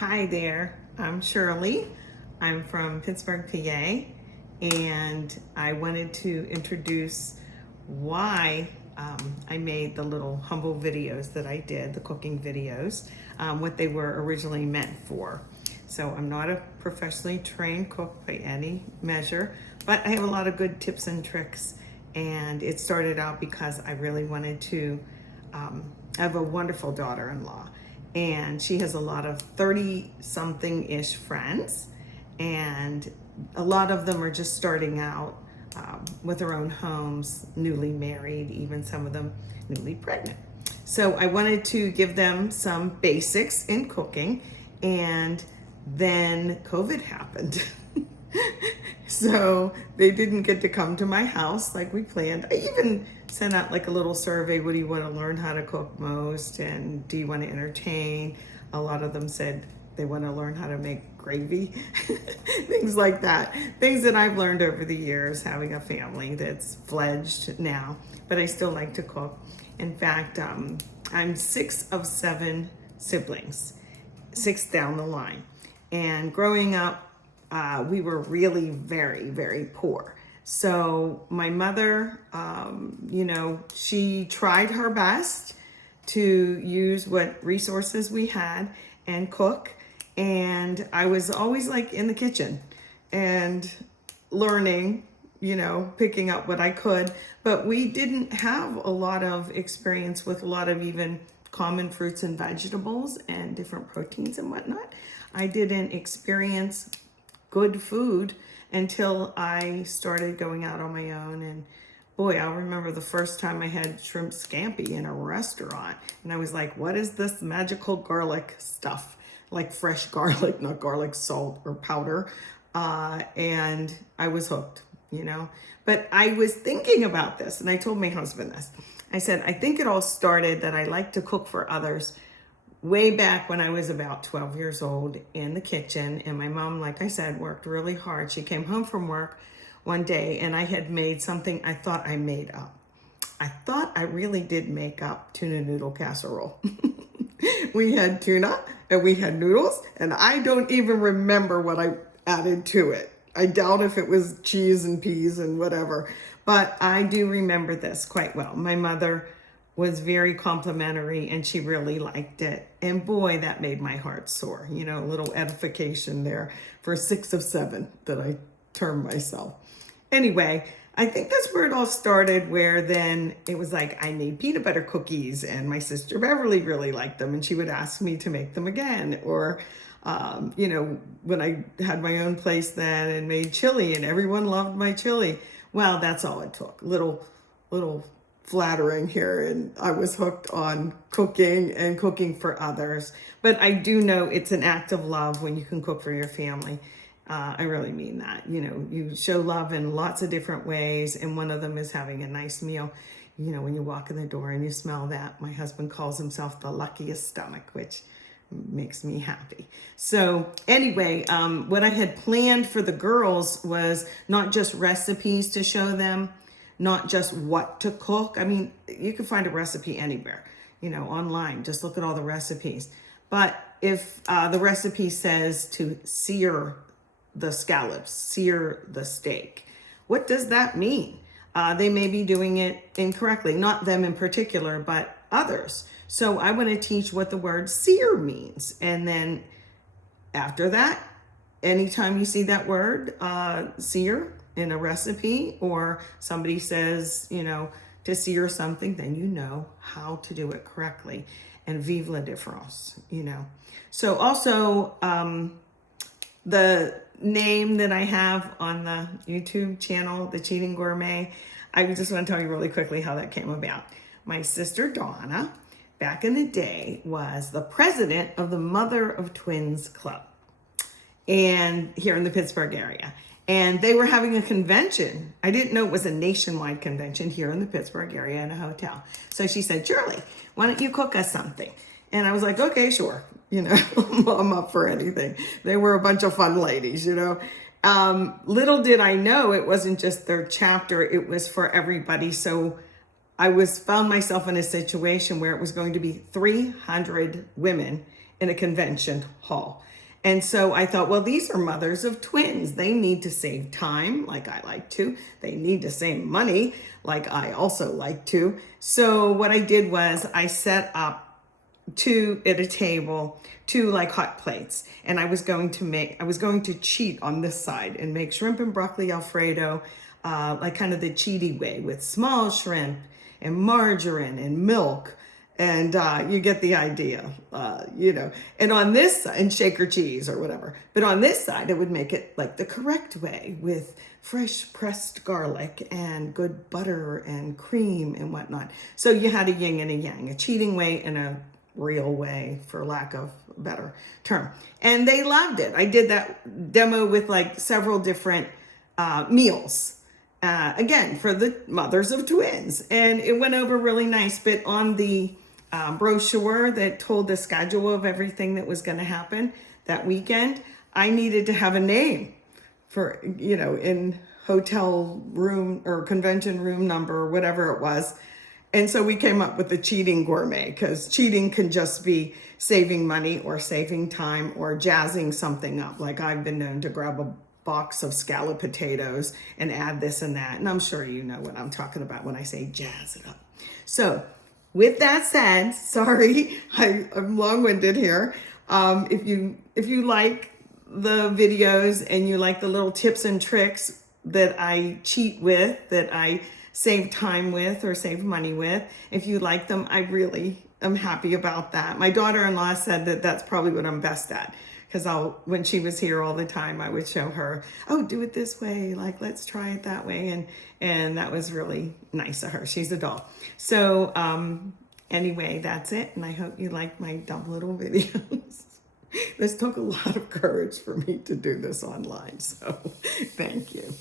Hi there, I'm Shirley. I'm from Pittsburgh, PA, and I wanted to introduce why I made the little humble videos that I did, the cooking videos, what they were originally meant for. So I'm not a professionally trained cook by any measure, but I have a lot of good tips and tricks. And it started out because I really wanted to I have a wonderful daughter-in-law, and she has a lot of 30 something ish friends, and a lot of them are just starting out with their own homes, newly married, even some of them newly pregnant. So I wanted to give them some basics in cooking, and then COVID happened. So they didn't get to come to my house like we planned. I even sent out like a little survey. What do you want to learn how to cook most? And do you want to entertain? A lot of them said they want to learn how to make gravy, things like that. Things that I've learned over the years, having a family that's fledged now, but I still like to cook. In fact, I'm 6 of 7 siblings, 6 down the line. And growing up, we were really very, very poor. So my mother, she tried her best to use what resources we had and cook. And I was always like in the kitchen and learning, picking up what I could. But we didn't have a lot of experience with a lot of even common fruits and vegetables and different proteins and whatnot. I didn't experience good food until I started going out on my own. And boy, I remember the first time I had shrimp scampi in a restaurant. And I was like, what is this magical garlic stuff? Like fresh garlic, not garlic salt or powder. And I was hooked, But I was thinking about this, and I told my husband this. I said, I think it all started that I like to cook for others way back when I was about 12 years old in the kitchen. And my mom, like I said, worked really hard. She came home from work one day and I had made something I thought I made up. I thought I really did make up tuna noodle casserole. We had tuna and we had noodles, and I don't even remember what I added to it. I doubt if it was cheese and peas and whatever, but I do remember this quite well. My mother was very complimentary and she really liked it. And boy, that made my heart soar. A little edification there for 6 of 7 that I termed myself. Anyway, I think that's where it all started, where then it was like, I made peanut butter cookies and my sister Beverly really liked them and she would ask me to make them again. Or, when I had my own place then and made chili and everyone loved my chili. Well, that's all it took. Little flattering here, and I was hooked on cooking and cooking for others. But I do know it's an act of love when you can cook for your family. I really mean that. You show love in lots of different ways, and one of them is having a nice meal. When you walk in the door and you smell that, my husband calls himself the luckiest stomach, which makes me happy. So anyway, what I had planned for the girls was not just recipes to show them, not just what to cook. I mean, you can find a recipe anywhere, online. Just look at all the recipes. But if the recipe says to sear the scallops, sear the steak, what does that mean? They may be doing it incorrectly, not them in particular, but others. So I want to teach what the word sear means. And then after that, anytime you see that word, sear, in a recipe, or somebody says, to sear something, then you know how to do it correctly. And vive la différence, So also, the name that I have on the YouTube channel, The Cheating Gourmet, I just want to tell you really quickly how that came about. My sister Donna, back in the day, was the president of the Mother of Twins Club, and here in the Pittsburgh area. And they were having a convention. I didn't know it was a nationwide convention here in the Pittsburgh area in a hotel. So she said, Shirley, why don't you cook us something? And I was like, okay, sure. I'm up for anything. They were a bunch of fun ladies, Little did I know it wasn't just their chapter, it was for everybody. So found myself in a situation where it was going to be 300 women in a convention hall. And so I thought, well, these are mothers of twins. They need to save time, like I like to. They need to save money, like I also like to. So what I did was I set up two at a table, two like hot plates. And I was going to cheat on this side and make shrimp and broccoli Alfredo, like kind of the cheaty way, with small shrimp and margarine and milk. And you get the idea, and on this side, and shaker cheese or whatever. But on this side, I would make it like the correct way, with fresh pressed garlic and good butter and cream and whatnot. So you had a yin and a yang, a cheating way and a real way, for lack of a better term. And they loved it. I did that demo with like several different meals. Again, for the mothers of twins. And it went over really nice. But on the brochure that told the schedule of everything that was going to happen that weekend, I needed to have a name for, in hotel room or convention room number or whatever it was. And so we came up with the Cheating Gourmet, because cheating can just be saving money or saving time or jazzing something up. Like I've been known to grab a box of scalloped potatoes and add this and that. And I'm sure you know what I'm talking about when I say jazz it up. So with that said, sorry, I'm long-winded here. If you like the videos and you like the little tips and tricks that I cheat with, that I save time with or save money with, if you like them, I really am happy about that. My daughter-in-law said that that's probably what I'm best at, because when she was here all the time, I would show her, oh, do it this way, like let's try it that way, and that was really nice of her. She's a doll. So anyway, that's it, and I hope you like my dumb little videos. This took a lot of courage for me to do this online, so thank you.